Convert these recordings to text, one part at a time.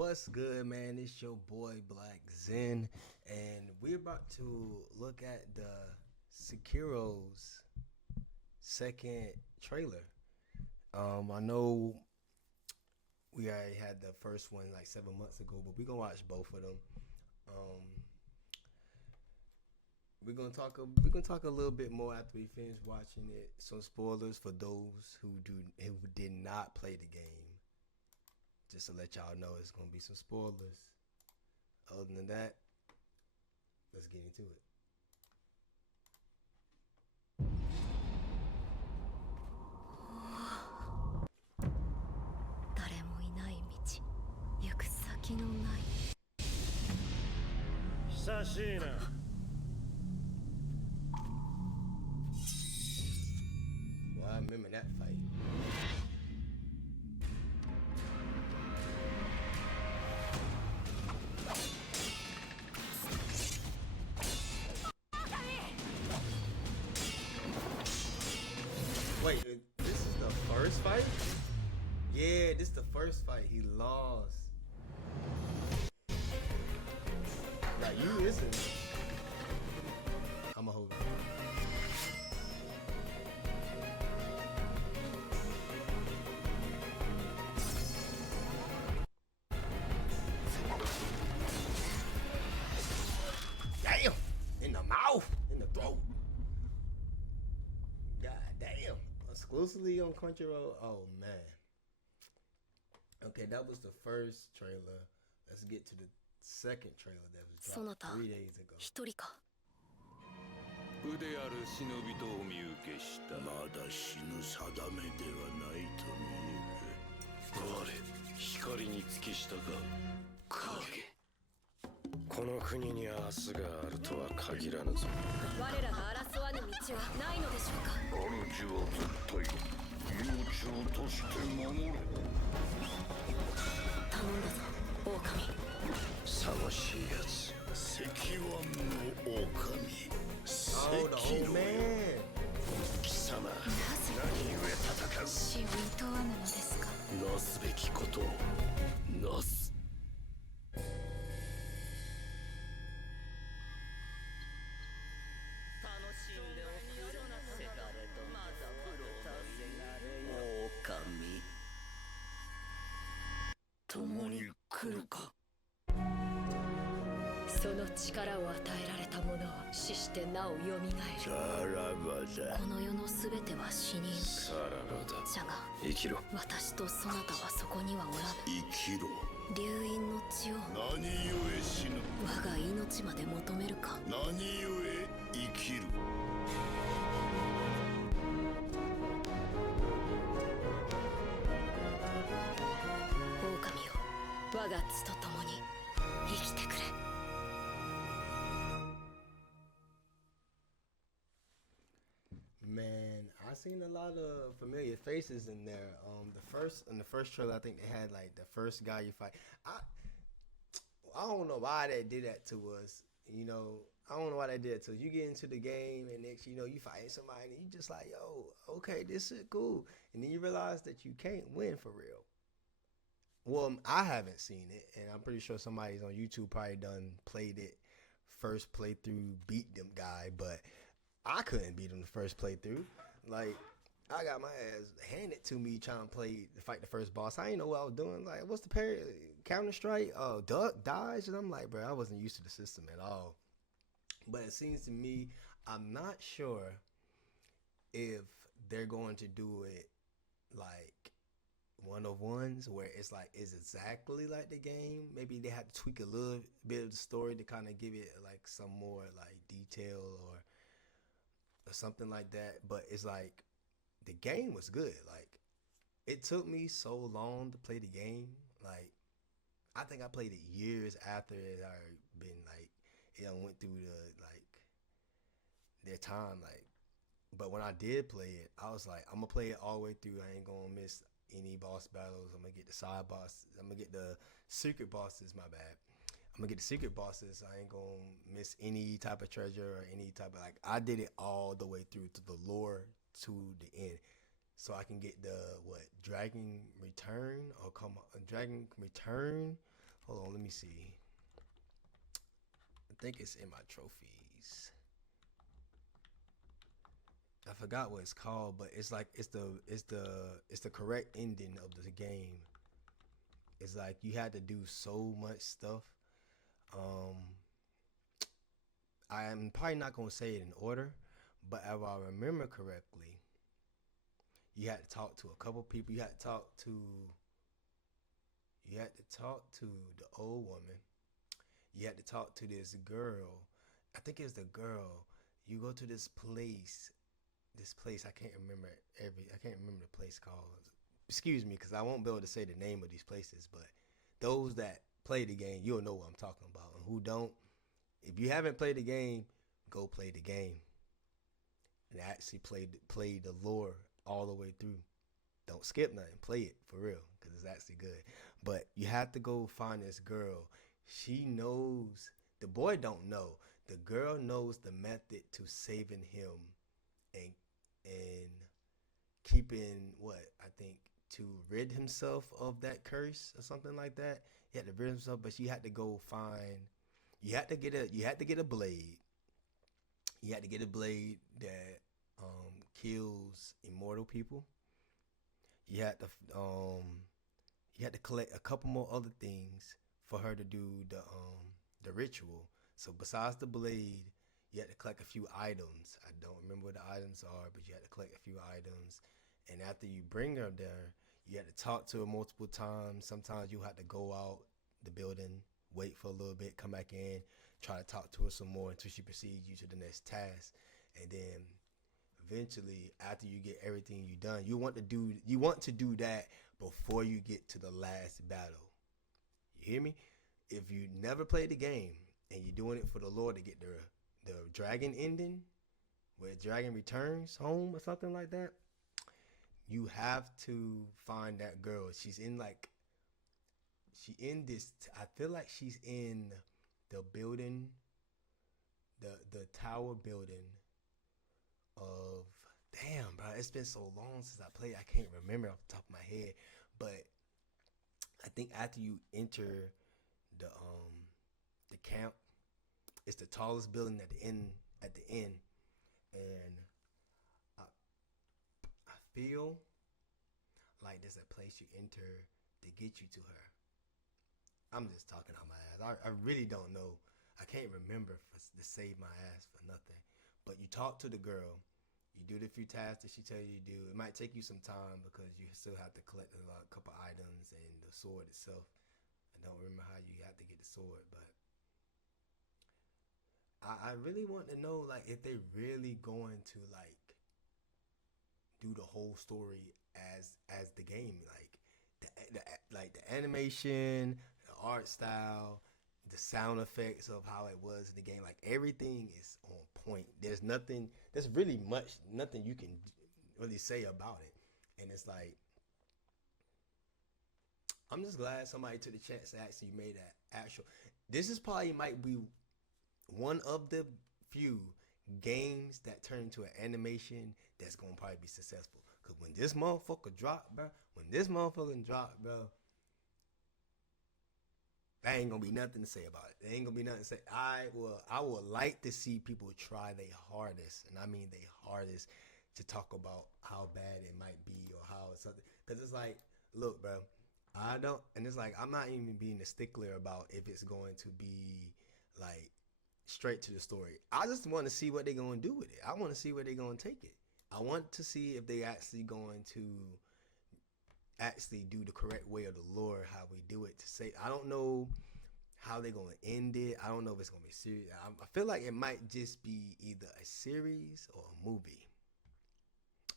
What's good, man? It's your boy Black Zen, and we're about to look at the Sekiro's second trailer. I know we already had the first one like 7 months ago, but we're gonna watch both of them. Um, we're gonna talk a little bit more after we finish watching it. Some spoilers for those who did not play the game. Just to let y'all know, it's gonna be some spoilers. Other than that, let's get into it. 誰もいない道、行く先のない。久しいな。Well, I remember that fight. Wait, this is the first fight? Yeah, this is the first fight. He lost. Now you listen. I'ma hold it. Damn! In the mouth! In the throat! God damn! Exclusively on Crunchyroll? Oh man. Okay, that was the first trailer. Let's get to the second trailer that was dropped 3 days ago. 一人か。腕ある忍びとお見受けした。まだ死ぬ定めではないと見我光に付き従う影。この国に明日があるとは限らぬぞ。我らが争わぬ道はないのでしょうか。主は絶対命を賭して守る。頼んだぞ、狼。寂しいやつ。石腕の狼。Oh, the old man. 貴様、何故戦う。死を厭わぬのですか。なすべきことをなす。狼。共に来るか。その力を与えられた者を死してなおよみがえさる。らばだ。この世のすべては死人。さらばだ。じゃが生きろ。私とそなたはそこにはおらぬ。生きろ。流因の血を何故死ぬ。我が命まで求めるか。何故生きる。狼よ、我が血と共に生きてくれ。Man, I seen a lot of familiar faces in there. In the first trailer, I think they had like the first guy you fight. I don't know why they did that to us. You know, I don't know why they did it to us. You get into the game and next, you fight somebody and you just like, yo, okay, this is cool. And then you realize that you can't win for real. Well, I haven't seen it, and I'm pretty sure somebody's on YouTube probably done played it first playthrough, beat them guy, but I couldn't beat him the first playthrough. Like, I got my ass handed to me trying to fight the first boss. I didn't know what I was doing. Like, what's the parry? Counter strike? Oh, duck, dodge? And I'm like, bro, I wasn't used to the system at all. But it seems to me, I'm not sure if they're going to do it like one of ones where it's like it's exactly like the game. Maybe they have to tweak a little bit of the story to kind of give it like some more like detail or something like that. But it's like the game was good. Like, it took me so long to play the game. Like, I think I played it years after it had been like it went through their time. Like, but when I did play it, I was like, I'm gonna play it all the way through. I ain't gonna miss any boss battles. I'm gonna get the side bosses. I'm gonna get the secret bosses. My bad. I'm gonna get the secret bosses. I ain't gonna miss any type of treasure or any type of I did it all the way through to the lore to the end, so I can get the Dragon Return Hold on, let me see. I think it's in my trophies. I forgot what it's called, but it's like it's the correct ending of the game. It's like you had to do so much stuff. Um, I'm probably not gonna say it in order, but if I remember correctly, you had to talk to a couple people. You had to talk to the old woman. You had to talk to this girl. I think it's the girl. You go to this place. This place I can't remember the place called. Excuse me, because I won't be able to say the name of these places. But those that play the game, you'll know what I'm talking about. And who don't, if you haven't played the game, go play the game and actually play the lore all the way through. Don't skip nothing. Play it for real because it's actually good. But you have to go find this girl. She knows. The boy don't know. The girl knows the method to saving him and keeping what I think to rid himself of that curse or something like that. He had to rid himself, but she had to go find. You had to get a blade. You had to get a blade that kills immortal people. You had to collect a couple more other things for her to do the ritual. So besides the blade, you had to collect a few items. I don't remember what the items are, but you had to collect a few items. And after you bring her there, you had to talk to her multiple times. Sometimes you had to go out the building, wait for a little bit, come back in, try to talk to her some more until she proceeds you to the next task. And then eventually, after you get everything you done, you want to do that before you get to the last battle. You hear me? If you never played the game and you're doing it for the lore to get the dragon ending, where dragon returns home or something like that, you have to find that girl. I feel like she's in the building, the tower building of, damn, bro, it's been so long since I played, I can't remember off the top of my head, but I think after you enter the camp, it's the tallest building at the end, and I feel like there's a place you enter to get you to her. I'm just talking out my ass. I really don't know. I can't remember to save my ass for nothing. But you talk to the girl. You do the few tasks that she tells you to do. It might take you some time because you still have to collect a couple items and the sword itself. I don't remember how you have to get the sword, but I really want to know, like, if they really going to, like, do the whole story as the game, like the animation, the art style, the sound effects of how it was in the game, like everything is on point. There's nothing you can really say about it, and it's like, I'm just glad somebody took the chance to actually made that actual. This is probably might be one of the few games that turn into an animation that's gonna probably be successful. Cause when this motherfucker drop, bro, there ain't gonna be nothing to say about it. There ain't gonna be nothing to say. I would like to see people try their hardest, and I mean their hardest, to talk about how bad it might be or how it's something. Cause it's like, look, bro, I'm not even being a stickler about if it's going to be like straight to the story. I just want to see what they're going to do with it. I want to see where they're going to take it. I want to see if they actually going to actually do the correct way of the lore, how we do it. To say, I don't know how they're going to end it. I don't know if it's going to be serious. I feel like it might just be either a series or a movie.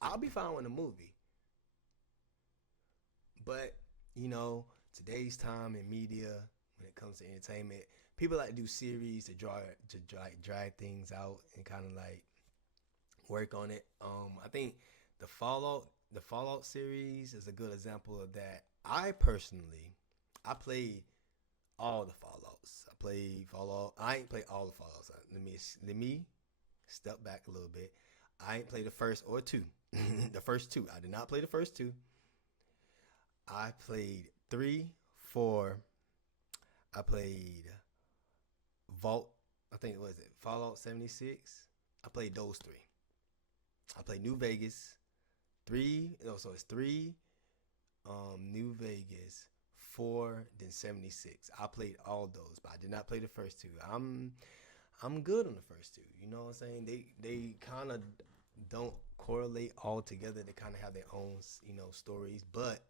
I'll be fine with a movie. But, you know, today's time in media, when it comes to entertainment, people like to do series to drag things out and kind of like work on it. I think the Fallout series is a good example of that. I played all the Fallouts. I played Fallout. I ain't played all the Fallouts. Let me step back a little bit. I ain't played the first or two. The first two. I did not play the first two. I played 3, 4. I played Vault. I think it was it Fallout 76. I played those three. I played New Vegas 3. No, so it's 3. New Vegas 4, then 76. I played all those, but I did not play the first two. I'm good on the first two. You know what I'm saying? They kind of don't correlate all together. They kind of have their own stories, but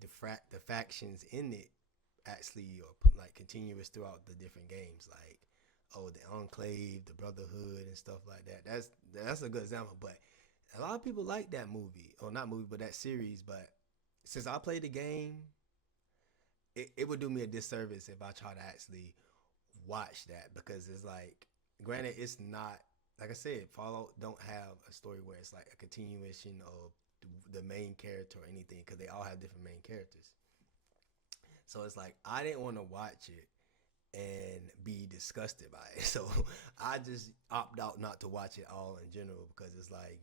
the factions in it actually are like continuous throughout the different games. Like the Enclave, the Brotherhood, and stuff like that. That's a good example. But a lot of people like that movie, or not movie, but that series. But since I played the game, it would do me a disservice if I try to actually watch that, because it's like, granted, it's not, like I said, Fallout don't have a story where it's like a continuation of the main character or anything, because they all have different main characters. So it's like I didn't want to watch it and be disgusted by it. So I just opt out not to watch it all in general, because it's like,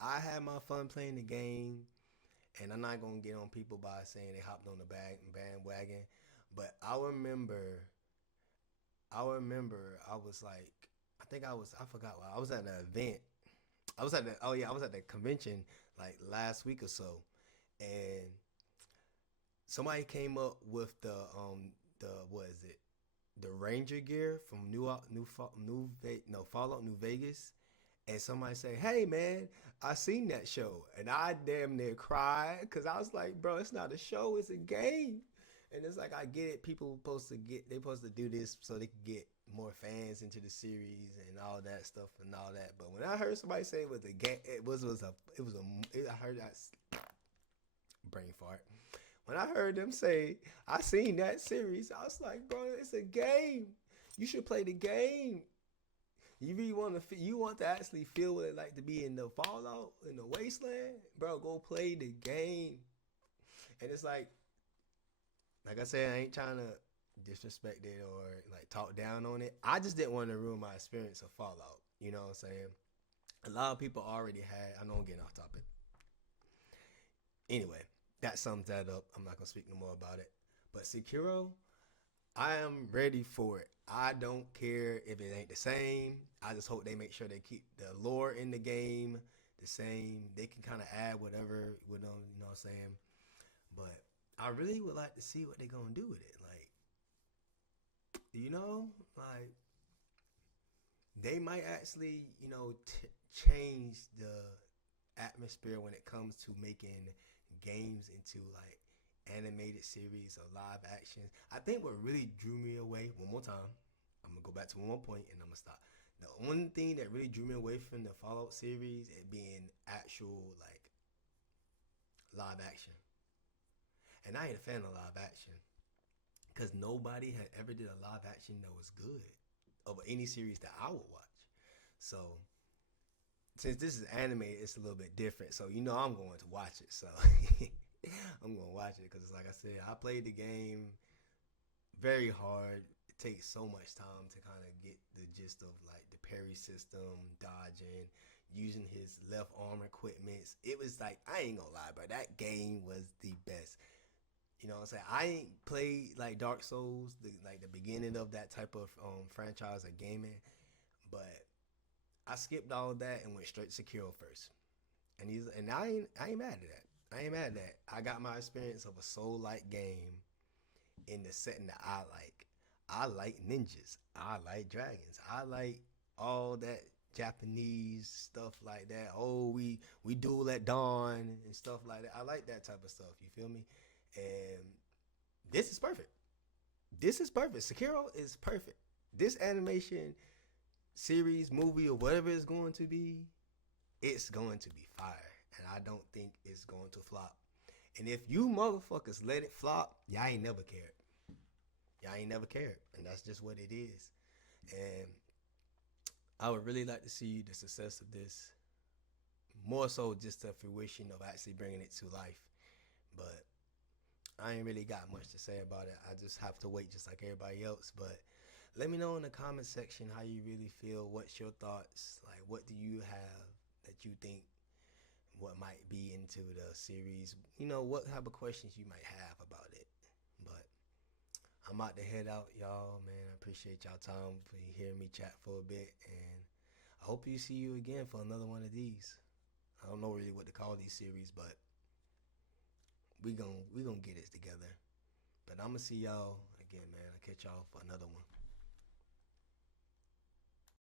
I had my fun playing the game, and I'm not going to get on people by saying they hopped on the bandwagon. But I remember I was like, I forgot why. I was at an event. I was at the convention like last week or so, and somebody came up with the what is it? The Ranger gear from Fallout New Vegas, and somebody say, "Hey man, I seen that show," and I damn near cried, because I was like, "Bro, it's not a show, it's a game." And it's like, I get it. People supposed to do this so they can get more fans into the series and all that stuff and all that. But when I heard somebody say it was a game, I heard that brain fart. When I heard them say, I seen that series, I was like, bro, it's a game. You should play the game. You really want to actually feel what it like to be in the Fallout, in the wasteland, bro, go play the game. And it's like I said, I ain't trying to disrespect it or like talk down on it. I just didn't want to ruin my experience of Fallout. You know what I'm saying? A lot of people already had. I know I'm getting off topic. Anyway, that sums that up. I'm not gonna speak no more about it. But Sekiro, I am ready for it. I don't care if it ain't the same. I just hope they make sure they keep the lore in the game the same. They can kind of add whatever, you know what I'm saying? But I really would like to see what they're gonna do with it. Like, like they might actually, change the atmosphere when it comes to making games into like animated series or live action. I think what really drew me away, one more time, I'm gonna go back to one more point and I'm gonna stop. The one thing that really drew me away from the Fallout series, it being actual like live action. And I ain't a fan of live action, because nobody had ever did a live action that was good of any series that I would watch. So since this is animated, it's a little bit different. So I'm going to watch it. So I'm going to watch it, because like I said, I played the game very hard. It takes so much time to kind of get the gist of like the parry system, dodging, using his left arm equipments. It was like, I ain't gonna lie, bro, that game was the best. You know what I'm saying? I ain't played like Dark Souls, the beginning of that type of franchise of gaming, but I skipped all of that and went straight to Sekiro first. And I ain't mad at that. I ain't mad at that. I got my experience of a soul-like game in the setting that I like. I like ninjas. I like dragons. I like all that Japanese stuff like that. Oh, we duel at dawn and stuff like that. I like that type of stuff. You feel me? And this is perfect. This is perfect. Sekiro is perfect. This animation series, movie, or whatever it's going to be, it's going to be fire. And I don't think it's going to flop. And if you motherfuckers let it flop, y'all ain't never cared. Y'all ain't never cared. And that's just what it is. And I would really like to see the success of this. More so just the fruition of actually bringing it to life. But I ain't really got much to say about it. I just have to wait just like everybody else. But let me know in the comment section how you really feel. What's your thoughts? Like, what do you have that you think what might be into the series? What type of questions you might have about it. But I'm about to head out, y'all. Man, I appreciate y'all time for hearing me chat for a bit, and I hope you see you again for another one of these. I don't know really what to call these series, but we gonna get it together. But I'm gonna see y'all again, man. I'll catch y'all for another one.